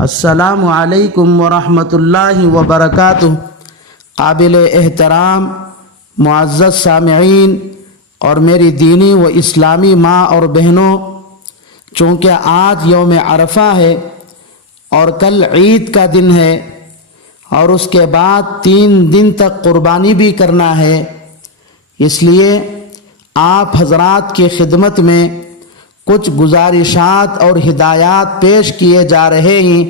السلام علیکم ورحمۃ اللہ وبرکاتہ۔ قابل احترام معزز سامعین اور میری دینی و اسلامی ماں اور بہنوں، چونکہ آج یوم عرفہ ہے اور کل عید کا دن ہے اور اس کے بعد 3 دن تک قربانی بھی کرنا ہے، اس لیے آپ حضرات کی خدمت میں کچھ گزارشات اور ہدایات پیش کیے جا رہے ہیں۔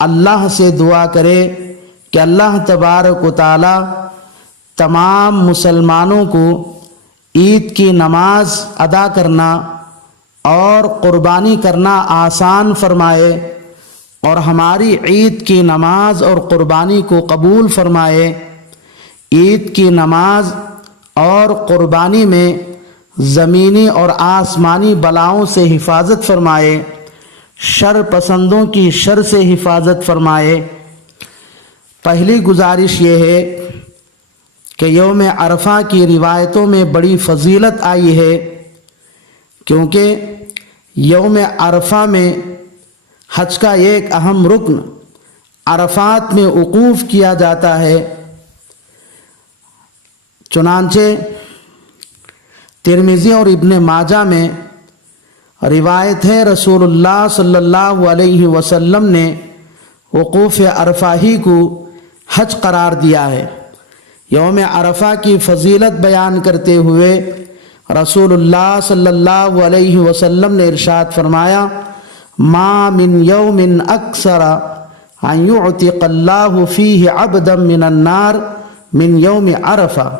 اللہ سے دعا کرے کہ اللہ تبارک و تعالی تمام مسلمانوں کو عید کی نماز ادا کرنا اور قربانی کرنا آسان فرمائے اور ہماری عید کی نماز اور قربانی کو قبول فرمائے۔ عید کی نماز اور قربانی میں زمینی اور آسمانی بلاؤں سے حفاظت فرمائے، شر پسندوں کی شر سے حفاظت فرمائے۔ پہلی گزارش یہ ہے کہ یوم عرفہ کی روایتوں میں بڑی فضیلت آئی ہے، کیونکہ یوم عرفہ میں حج کا ایک اہم رکن عرفات میں وقوف کیا جاتا ہے۔ چنانچہ ترمذی اور ابن ماجہ میں روایت ہے، رسول اللہ صلی اللہ علیہ وسلم نے وقوف عرفہ ہی کو حج قرار دیا ہے۔ یوم عرفہ کی فضیلت بیان کرتے ہوئے رسول اللہ صلی اللہ علیہ وسلم نے ارشاد فرمایا، ما من یوم اکثر ان یعتق اللہ فیہ عبدا من النار من یوم عرفہ۔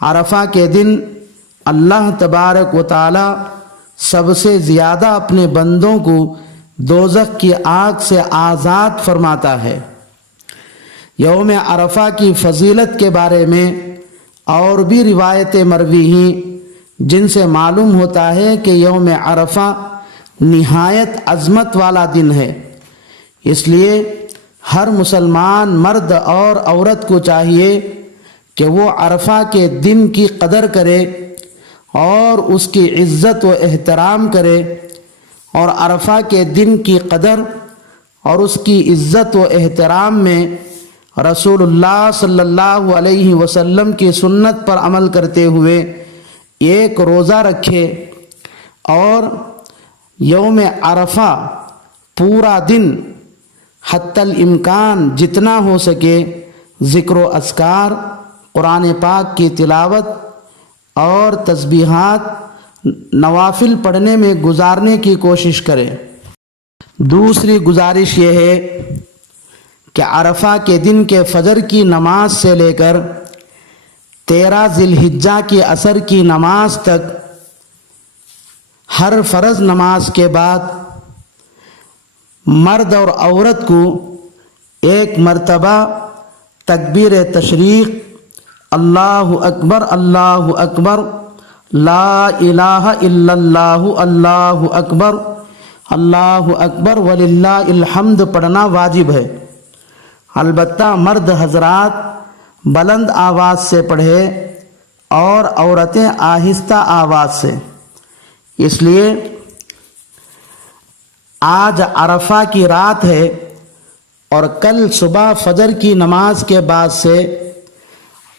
عرفہ کے دن اللہ تبارک و تعالی سب سے زیادہ اپنے بندوں کو دوزخ کی آگ سے آزاد فرماتا ہے۔ یوم عرفہ کی فضیلت کے بارے میں اور بھی روایتیں مروی ہیں جن سے معلوم ہوتا ہے کہ یوم عرفہ نہایت عظمت والا دن ہے، اس لیے ہر مسلمان مرد اور عورت کو چاہیے کہ وہ عرفہ کے دن کی قدر کرے اور اس کی عزت و احترام کرے، اور عرفہ کے دن کی قدر اور اس کی عزت و احترام میں رسول اللہ صلی اللہ علیہ وسلم کی سنت پر عمل کرتے ہوئے ایک روزہ رکھے اور یوم عرفہ پورا دن حتی الامکان جتنا ہو سکے ذکر و اذکار، قرآن پاک کی تلاوت اور تسبیحات نوافل پڑھنے میں گزارنے کی کوشش کرے۔ دوسری گزارش یہ ہے کہ عرفہ کے دن کے فجر کی نماز سے لے کر 13 ذی الحجہ کی عصر کی نماز تک ہر فرض نماز کے بعد مرد اور عورت کو ایک مرتبہ تکبیر تشریق اللہ اکبر اللہ اکبر لا الہ الا اللہ اللہ اکبر وللہ الحمد پڑھنا واجب ہے۔ البتہ مرد حضرات بلند آواز سے پڑھے اور عورتیں آہستہ آواز سے، اس لیے آج عرفہ کی رات ہے اور کل صبح فجر کی نماز کے بعد سے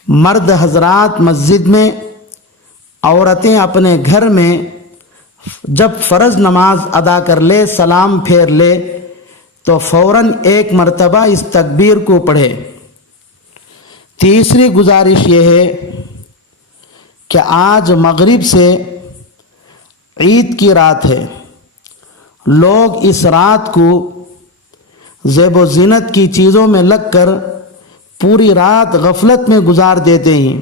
مرد حضرات مسجد میں، عورتیں اپنے گھر میں جب فرض نماز ادا کر لے، سلام پھیر لے تو فوراً ایک مرتبہ اس تکبیر کو پڑھے۔ تیسری گزارش یہ ہے کہ آج مغرب سے عید کی رات ہے، لوگ اس رات کو زیب و زینت کی چیزوں میں لگ کر پوری رات غفلت میں گزار دیتے ہیں،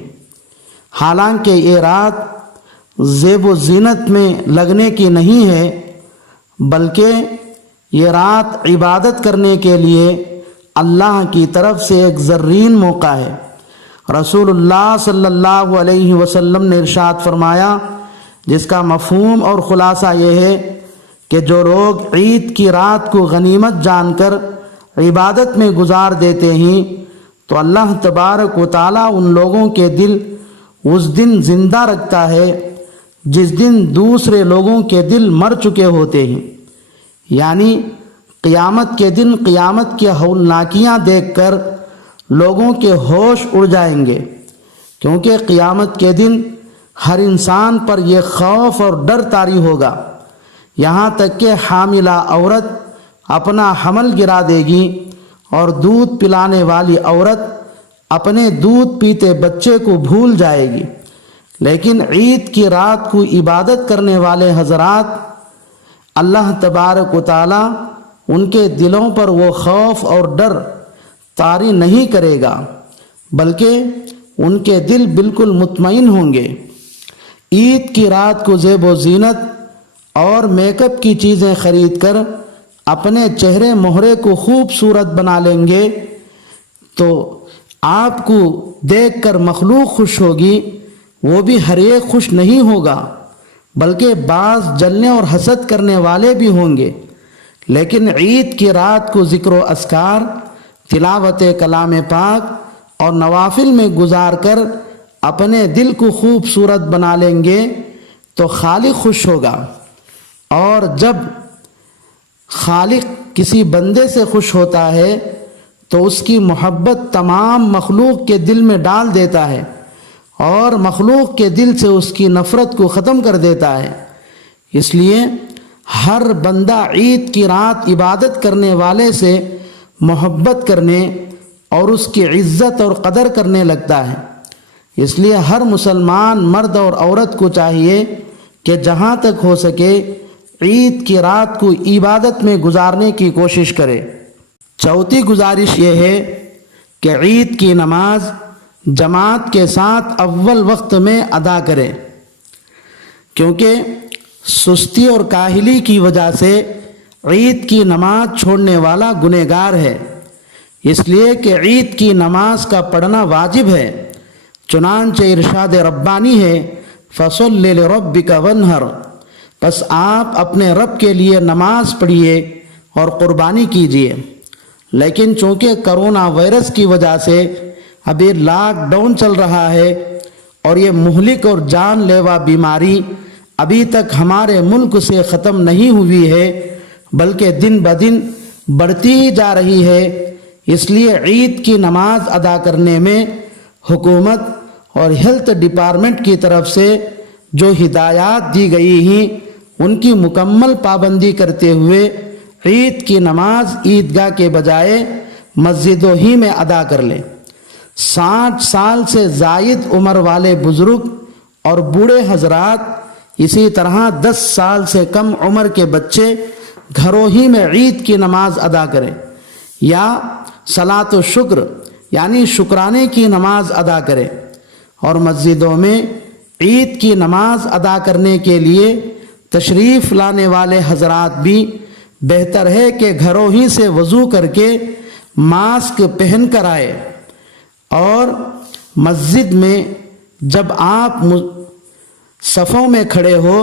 حالانکہ یہ رات زیب و زینت میں لگنے کی نہیں ہے، بلکہ یہ رات عبادت کرنے کے لیے اللہ کی طرف سے ایک زرین موقع ہے۔ رسول اللہ صلی اللہ علیہ وسلم نے ارشاد فرمایا، جس کا مفہوم اور خلاصہ یہ ہے کہ جو لوگ عید کی رات کو غنیمت جان کر عبادت میں گزار دیتے ہیں تو اللہ تبارک و تعالیٰ ان لوگوں کے دل اس دن زندہ رکھتا ہے جس دن دوسرے لوگوں کے دل مر چکے ہوتے ہیں، یعنی قیامت کے دن قیامت کی ہولناکیاں دیکھ کر لوگوں کے ہوش اڑ جائیں گے، کیونکہ قیامت کے دن ہر انسان پر یہ خوف اور ڈر طاری ہوگا، یہاں تک کہ حاملہ عورت اپنا حمل گرا دے گی اور دودھ پلانے والی عورت اپنے دودھ پیتے بچے کو بھول جائے گی۔ لیکن عید کی رات کو عبادت کرنے والے حضرات، اللہ تبارک و تعالی ان کے دلوں پر وہ خوف اور ڈر طاری نہیں کرے گا، بلکہ ان کے دل بالکل مطمئن ہوں گے۔ عید کی رات کو زیب و زینت اور میک اپ کی چیزیں خرید کر اپنے چہرے مہرے کو خوبصورت بنا لیں گے تو آپ کو دیکھ کر مخلوق خوش ہوگی، وہ بھی ہر ایک خوش نہیں ہوگا، بلکہ بعض جلنے اور حسد کرنے والے بھی ہوں گے۔ لیکن عید کی رات کو ذکر و اذکار، تلاوت کلام پاک اور نوافل میں گزار کر اپنے دل کو خوبصورت بنا لیں گے تو خالق خوش ہوگا، اور جب خالق کسی بندے سے خوش ہوتا ہے تو اس کی محبت تمام مخلوق کے دل میں ڈال دیتا ہے اور مخلوق کے دل سے اس کی نفرت کو ختم کر دیتا ہے۔ اس لیے ہر بندہ عید کی رات عبادت کرنے والے سے محبت کرنے اور اس کی عزت اور قدر کرنے لگتا ہے۔ اس لیے ہر مسلمان مرد اور عورت کو چاہیے کہ جہاں تک ہو سکے عید کی رات کو عبادت میں گزارنے کی کوشش کرے۔ چوتھی گزارش یہ ہے کہ عید کی نماز جماعت کے ساتھ اول وقت میں ادا کرے، کیونکہ سستی اور کاہلی کی وجہ سے عید کی نماز چھوڑنے والا گنہگار ہے، اس لیے کہ عید کی نماز کا پڑھنا واجب ہے۔ چنانچہ ارشاد ربانی ہے فَصَلِّ لِرَبِّكَ وَانْحَرْ، بس آپ اپنے رب کے لیے نماز پڑھیے اور قربانی کیجیے۔ لیکن چونکہ کرونا وائرس کی وجہ سے ابھی لاک ڈاؤن چل رہا ہے اور یہ مہلک اور جان لیوا بیماری ابھی تک ہمارے ملک سے ختم نہیں ہوئی ہے بلکہ دن بدن بڑھتی ہی جا رہی ہے، اس لیے عید کی نماز ادا کرنے میں حکومت اور ہیلتھ ڈپارٹمنٹ کی طرف سے جو ہدایات دی گئی ہیں ان کی مکمل پابندی کرتے ہوئے عید کی نماز عیدگاہ کے بجائے مسجدوں ہی میں ادا کر لیں۔ 60 سال سے زائد عمر والے بزرگ اور بوڑھے حضرات، اسی طرح 10 سال سے کم عمر کے بچے گھروں ہی میں عید کی نماز ادا کریں یا صلاۃ و شکر یعنی شکرانے کی نماز ادا کریں، اور مسجدوں میں عید کی نماز ادا کرنے کے لیے تشریف لانے والے حضرات بھی بہتر ہے کہ گھروں ہی سے وضو کر کے ماسک پہن کر آئے، اور مسجد میں جب آپ صفوں میں کھڑے ہو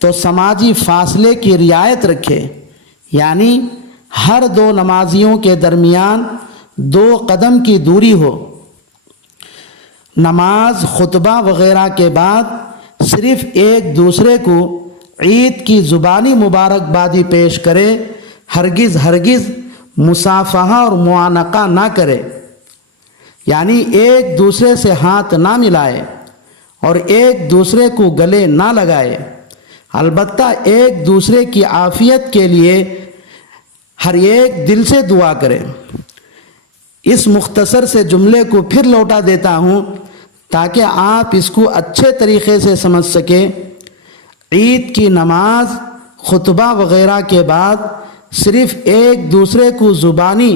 تو سماجی فاصلے کی رعایت رکھے، یعنی ہر 2 نمازیوں کے درمیان 2 قدم کی دوری ہو۔ نماز خطبہ وغیرہ کے بعد صرف ایک دوسرے کو عید کی زبانی مبارکبادی پیش کرے، ہرگز مصافحہ اور معانقہ نہ کرے، یعنی ایک دوسرے سے ہاتھ نہ ملائے اور ایک دوسرے کو گلے نہ لگائے، البتہ ایک دوسرے کی عافیت کے لیے ہر ایک دل سے دعا کرے۔ اس مختصر سے جملے کو پھر لوٹا دیتا ہوں تاکہ آپ اس کو اچھے طریقے سے سمجھ سکیں۔ عید کی نماز خطبہ وغیرہ کے بعد صرف ایک دوسرے کو زبانی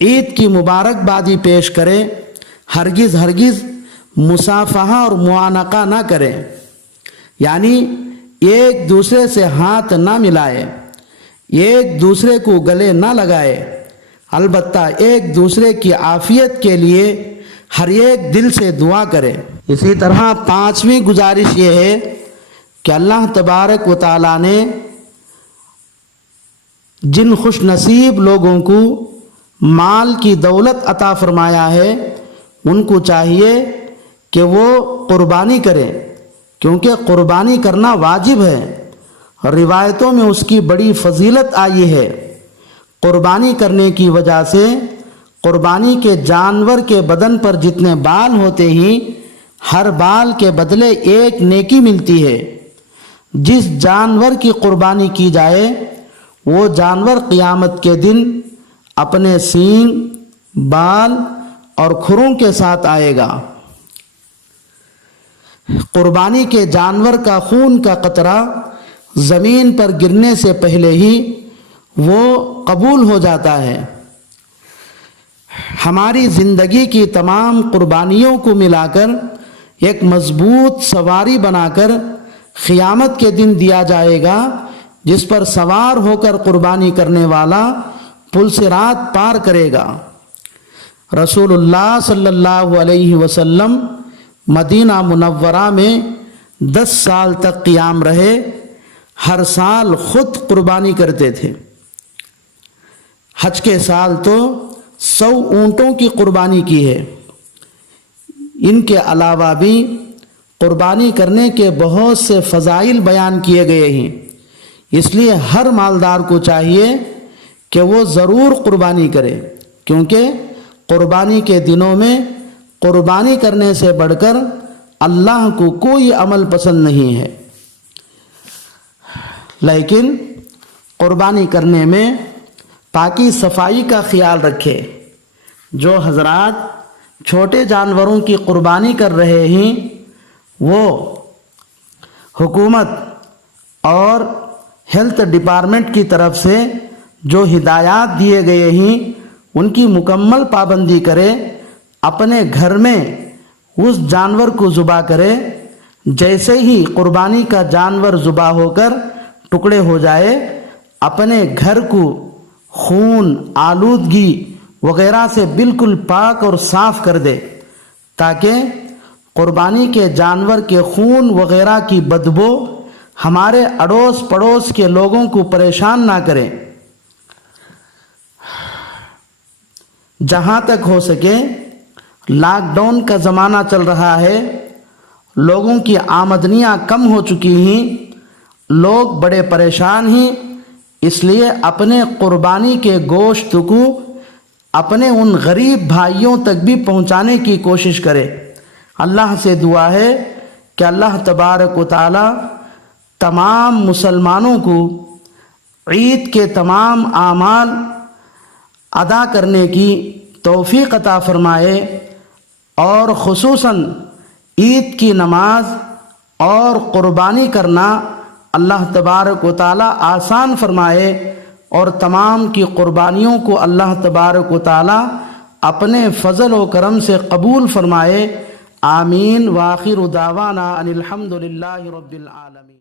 عید کی مبارکبادی پیش کرے، ہرگز مصافحہ اور معانقہ نہ کرے، یعنی ایک دوسرے سے ہاتھ نہ ملائے، ایک دوسرے کو گلے نہ لگائے، البتہ ایک دوسرے کی عافیت کے لیے ہر ایک دل سے دعا کرے۔ اسی طرح 5ویں گزارش یہ ہے کہ اللہ تبارک و تعالیٰ نے جن خوش نصیب لوگوں کو مال کی دولت عطا فرمایا ہے ان کو چاہیے کہ وہ قربانی کریں، کیونکہ قربانی کرنا واجب ہے، روایتوں میں اس کی بڑی فضیلت آئی ہے، قربانی کرنے کی وجہ سے قربانی کے جانور کے بدن پر جتنے بال ہوتے ہیں ہر بال کے بدلے ایک نیکی ملتی ہے۔ جس جانور کی قربانی کی جائے وہ جانور قیامت کے دن اپنے سینگ، بال اور کھروں کے ساتھ آئے گا۔ قربانی کے جانور کا خون کا قطرہ زمین پر گرنے سے پہلے ہی وہ قبول ہو جاتا ہے۔ ہماری زندگی کی تمام قربانیوں کو ملا کر ایک مضبوط سواری بنا کر قیامت کے دن دیا جائے گا، جس پر سوار ہو کر قربانی کرنے والا پل صراط پار کرے گا۔ رسول اللہ صلی اللہ علیہ وسلم مدینہ منورہ میں 10 سال تک قیام رہے، ہر سال خود قربانی کرتے تھے۔ حج کے سال تو 100 اونٹوں کی قربانی کی ہے۔ ان کے علاوہ بھی قربانی کرنے کے بہت سے فضائل بیان کیے گئے ہیں، اس لیے ہر مالدار کو چاہیے کہ وہ ضرور قربانی کرے، کیونکہ قربانی کے دنوں میں قربانی کرنے سے بڑھ کر اللہ کو کوئی عمل پسند نہیں ہے۔ لیکن قربانی کرنے میں پاکی صفائی کا خیال رکھے۔ جو حضرات چھوٹے جانوروں کی قربانی کر رہے ہیں وہ حکومت اور ہیلتھ ڈپارٹمنٹ کی طرف سے جو ہدایات دیے گئے ہیں ان کی مکمل پابندی کرے، اپنے گھر میں اس جانور کو ذبح کرے۔ جیسے ہی قربانی کا جانور ذبح ہو کر ٹکڑے ہو جائے، اپنے گھر کو خون، آلودگی وغیرہ سے بالکل پاک اور صاف کر دے، تاکہ قربانی کے جانور کے خون وغیرہ کی بدبو ہمارے اڑوس پڑوس کے لوگوں کو پریشان نہ کرے۔ جہاں تک ہو سکے لاک ڈاؤن کا زمانہ چل رہا ہے، لوگوں کی آمدنیاں کم ہو چکی ہیں، لوگ بڑے پریشان ہیں، اس لیے اپنے قربانی کے گوشت کو اپنے ان غریب بھائیوں تک بھی پہنچانے کی کوشش کرے۔ اللہ سے دعا ہے کہ اللہ تبارک و تعالی تمام مسلمانوں کو عید کے تمام اعمال ادا کرنے کی توفیق عطا فرمائے، اور خصوصاً عید کی نماز اور قربانی کرنا اللہ تبارک و تعالی آسان فرمائے، اور تمام کی قربانیوں کو اللہ تبارک و تعالی اپنے فضل و کرم سے قبول فرمائے۔ آمین۔ وآخر دعوانا ان الحمد للہ رب العالمین۔